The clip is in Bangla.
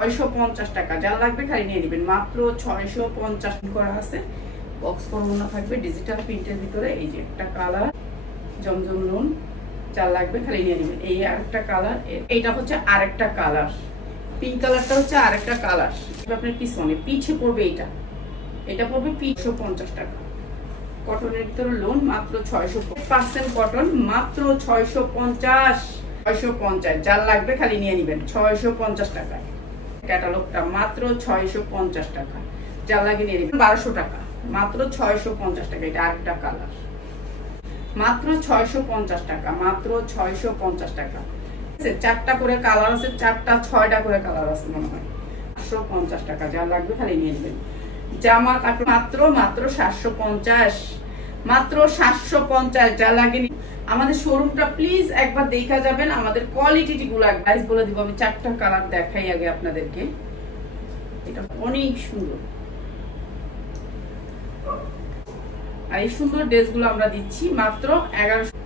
650 টাকা। যার লাগবে খালি নিয়ে নেবেন, মাত্র 650 করা আছে। বক্স ফর্মুলা থাকবে ডিজিটাল প্রিন্টের ভিতরে। এই যে একটা কালার জমজম নুন, যার লাগবে খালি নিয়ে নেবেন। এই আরেকটা কালার, এইটা হচ্ছে আরেকটা কালার, পিঙ্ক কালারটা হচ্ছে আরেকটা কালার। আপনার পিছনে পিছে পড়বে এটা পড়বে 650 টাকা। কটনের ভিতরে লোন মাত্র 600% কটন, মাত্র 650। যার লাগবে খালি নিয়ে নেবেন 650 টাকা। ক্যাটালগটা মাত্র 650 টাকা। যার লাগে নিয়ে নেবেন 1200 টাকা, মাত্র 650 টাকা। এটা আরেকটা কালার, মাত্র 650 টাকা, মাত্র 650 টাকা। চারটা করে কালার আছে, 6টা করে কালার আছে মনে হয়। 850 টাকা। যার লাগবে খালি নিয়ে নেবেন। জামা কাপড় মাত্র 750, মাত্র 750। যা লাগে আমাদের শোরুমটা প্লিজ একবার দেখা যাবেন। আমাদের কোয়ালিটি গুলো গাইস বলে দিব। আমি 4টা কালার দেখাই আগে আপনাদেরকে। এটা অনেক সুন্দর, আর এই সুন্দর ড্রেস গুলো আমরা দিচ্ছি মাত্র 1100।